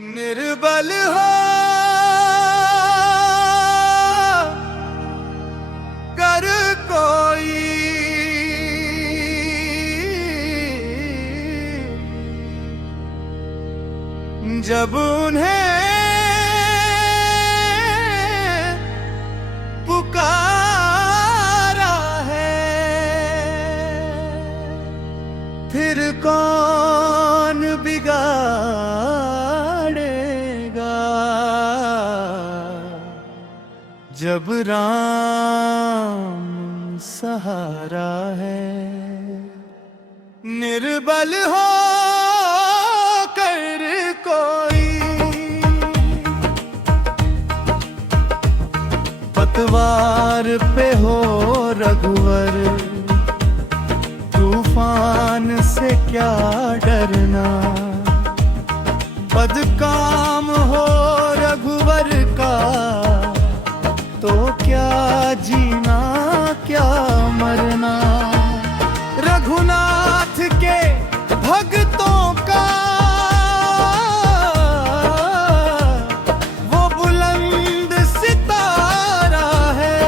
निर्बल हो कर कोई, जब उन्हें पुकारा है, फिर कौन बिगाड़ेगा, जब राम सहारा है। निर्बल हो कर कोई, पतवार पे हो रघुवर, तूफान से क्या डरना, बदकाम हो रघुवर का, तो क्या जीना क्या मरना। रघुनाथ के भक्तों का वो बुलंद सितारा है।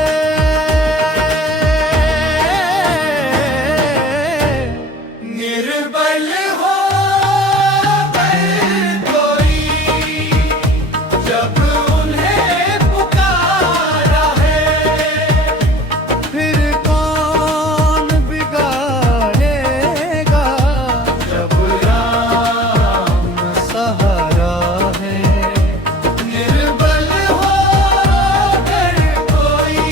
निर्बल हो कर कोई, जब उन्हें पुकारा है, फिर कौन बिगाड़ेगा, जब राम सहारा है। निर्बल हो कर कोई।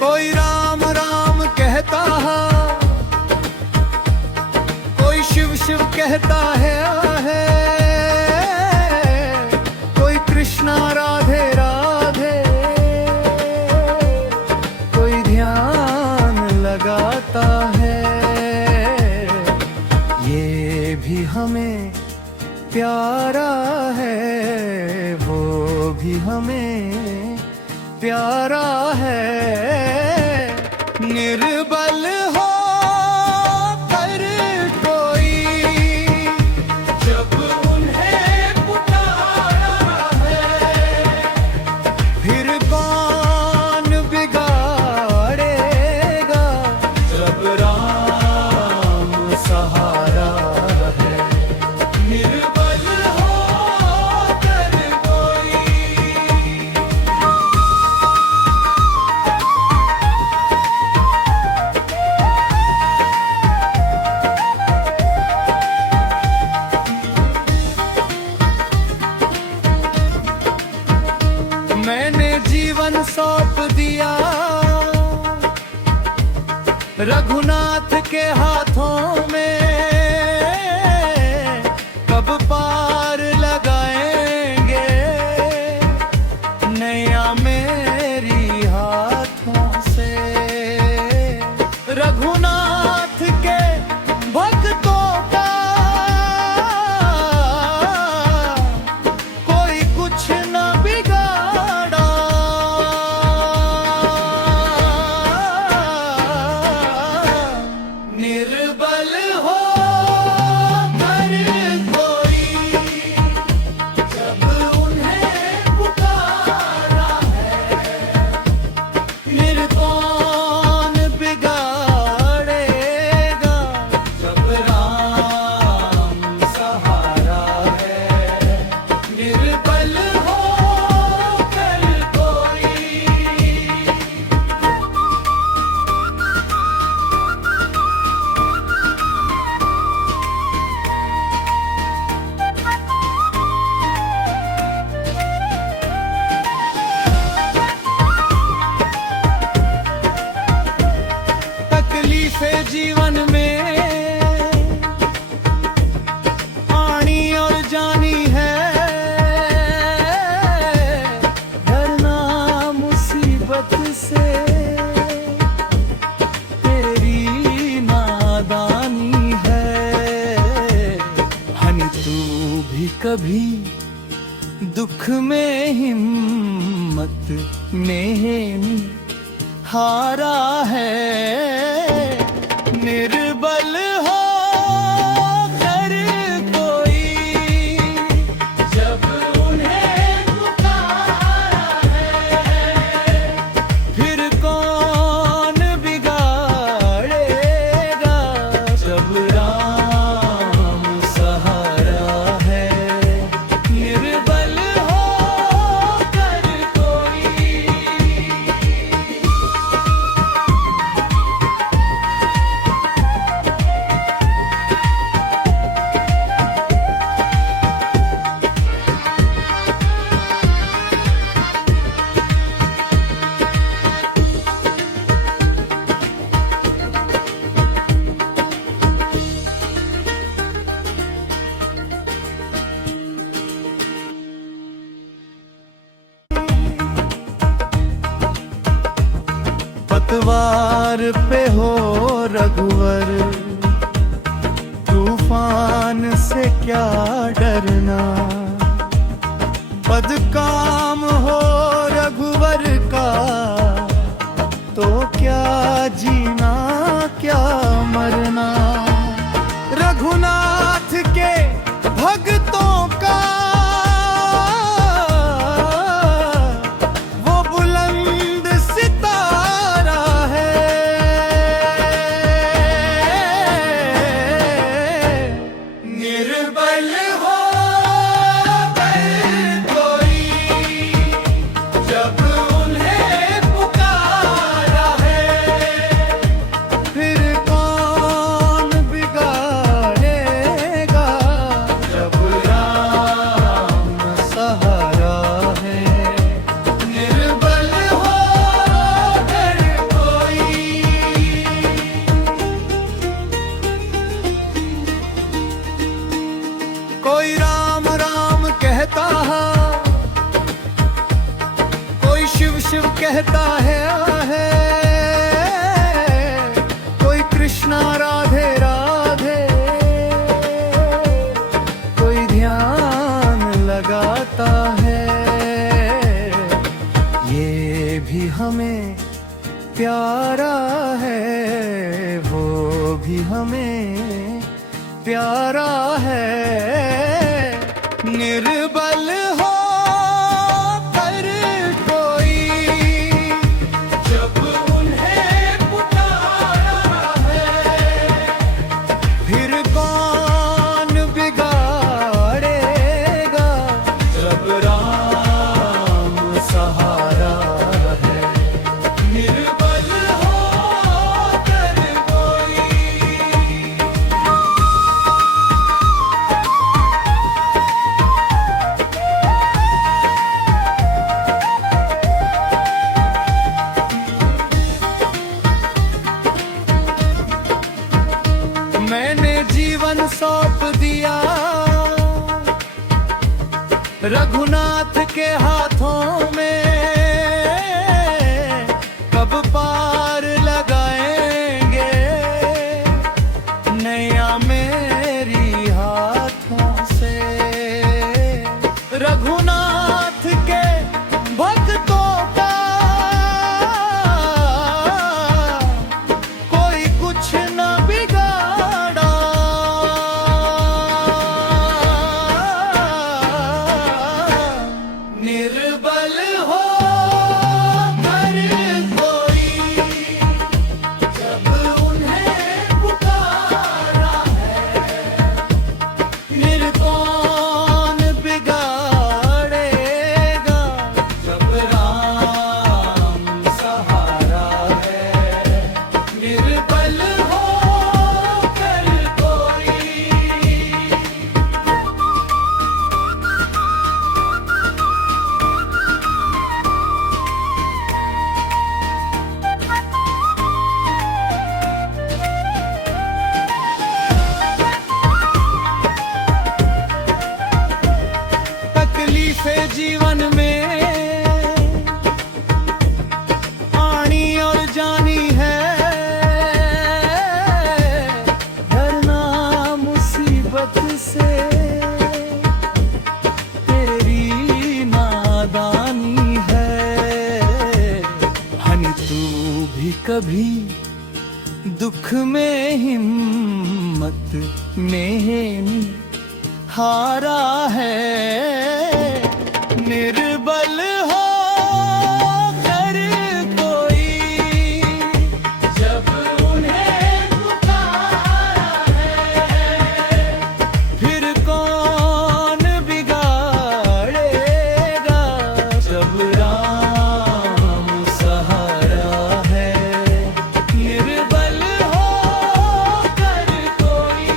कोई राम राम कहता है, कोई शिव शिव कहता है, कोई कृष्णा राधे राधे, कोई ध्यान लगाता है। ये भी हमें प्यारा है, वो भी हमें प्यारा है। निर्बल हो कर कोई, जब उन्हें पुकारा है, फिर कौन बिगाड़ेगा, जब राम सहारा है। निर्बल हो कर कोई। मैंने जीवन सौंप दिया रघुनाथ के हाथों में, कब पार लगाएंगे नैया मेरी हाथों से। रघुनाथ के भक्तों का कोई कुछ न बिगाड़ा, निर्बल हो कर कोई, जब उन्हें पुकारा है, फिर कौन बिगाड़ेगा, जब राम सहारा है। निर्बल हो कर कोई। तकलीफें जीवन में आनी और जानी है, डरना मुसीबत से तेरी नादानी है। हनी तू भी कभी दुख में हिम्मत नहीं हारा है। निर्बल किनार पे हो रघुवर, तूफान से क्या डरना। बदकाम हो रघुवर का, तो क्या जीना क्या मरना। रघुनाथ के भक्तों का वो बुलंद सितारा है। निर्बल हो कोई जब उन्हें पुकारा है, फिर कौन बिगाड़ेगा जब राम सहारा है। निर्बल हो कोई। कोई राम राम कहता है, कोई शिव शिव कहता है। कोई कृष्णा राधे राधे, कोई ध्यान लगाता है। ये भी हमें प्यारा है, वो भी हमें प्यारा है। निर्बल हो कर कोई जब उन्हें पुकारा है, फिर कौन बिगाड़ेगा जब राम सहारा है। निर्बल हो कर कोई। मैंने जीवन सौंप दिया रघुनाथ के हाथों में, कब पार लगाएंगे नैया मेरी हाथों से। रघुनाथ के भक्तों का कोई कुछ न बिगाड़ा। निर्बल हो कर कोई जब उन्हें पुकारा है, निर्कौन बिगाड़ेगा जब राम सहारा है। निर्बल हो कर कोई। तकलीफें जीवन में आनी और जानी है, डरना मुसीबत से तेरी नादानी है। हनी तू भी कभी दुख में हिम्मत नहीं हारा है। निर्बल हो कर कोई जब उन्हें पुकारा है, फिर कौन बिगाड़ेगा जब राम सहारा है। निर्बल हो कर कोई।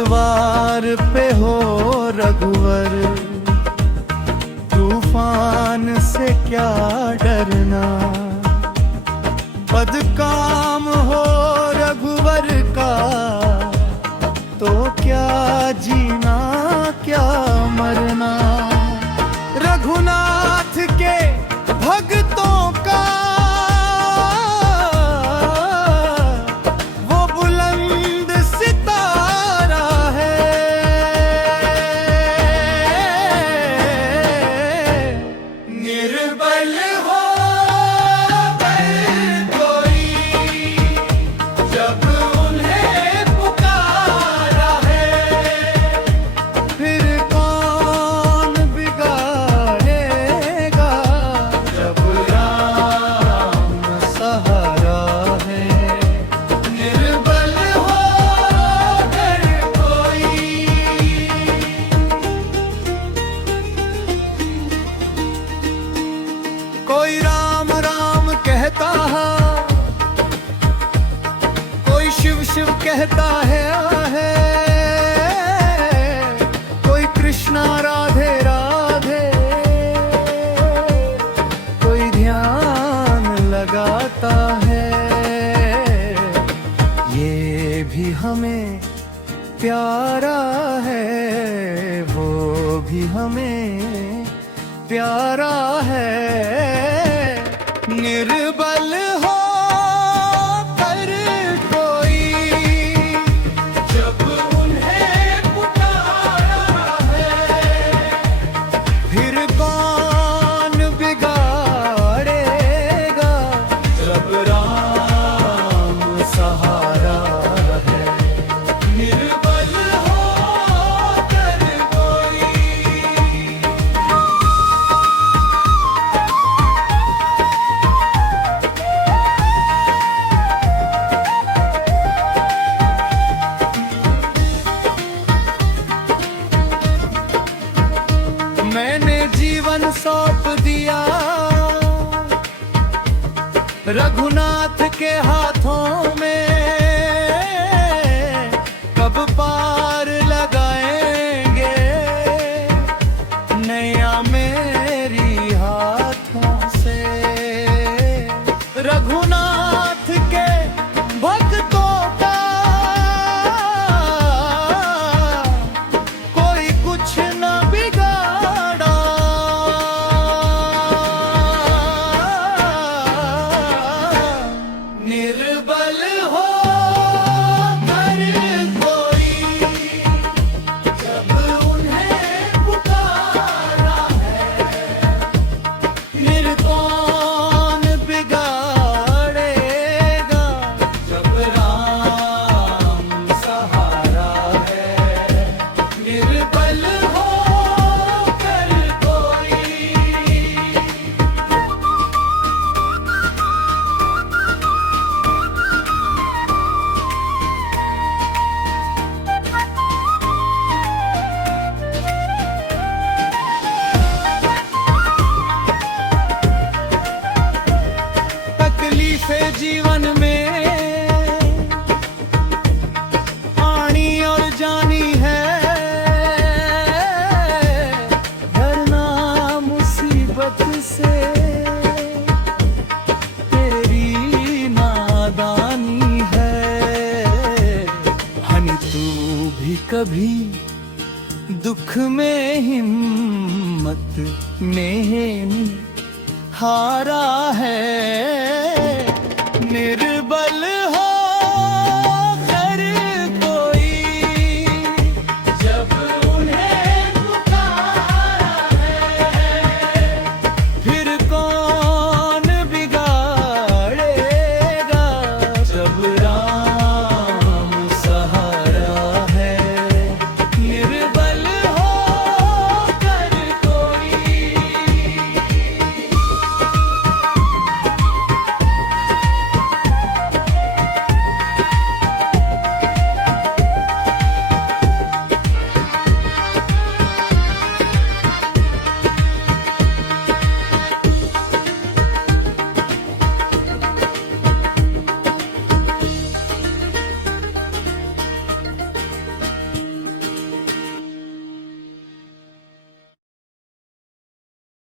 पतवार पे हो रघुवर, तूफान से क्या डरना। बदकाम हो रघुवर का, तो क्या जीना क्या मरना। रघुनाथ के भक्तों का वो बुलंद सितारा है। निर्बल हो कर कोई, जब उन्हें पुकारा है, फिर कौन बिगाड़ेगा, जब राम सहारा है। निर्बल हो कर कोई। कोई राम राम कहता है, कोई शिव शिव कहता है, कोई कृष्णा राधे राधे, कोई ध्यान लगाता है। ये भी हमें प्यारा है, वो भी हमें प्यारा है। निर्बल हो कर कोई, जब उन्हें पुकारा है, फिर कौन बिगाड़ेगा, जब राम सहारा है। निर्बल हो कर कोई। मैंने जीवन सौंप दिया रघुनाथ के हाथों में, कब पार लगाएंगे नैया मेरी हाथों से। रघुनाथ के भक्तों का कोई कुछ न बिगाड़ा। निर्बल हो कर कोई, जब उन्हें पुकारा है, फिर कौन बिगाड़ेगा, जब राम सहारा है। निर्बल हो कर कोई। तकलीफें जीवन में आनी और जानी है, डरना मुसीबत से तेरी नादानी है। हनी तू भी कभी दुख में हिम्मत नहीं हारा है।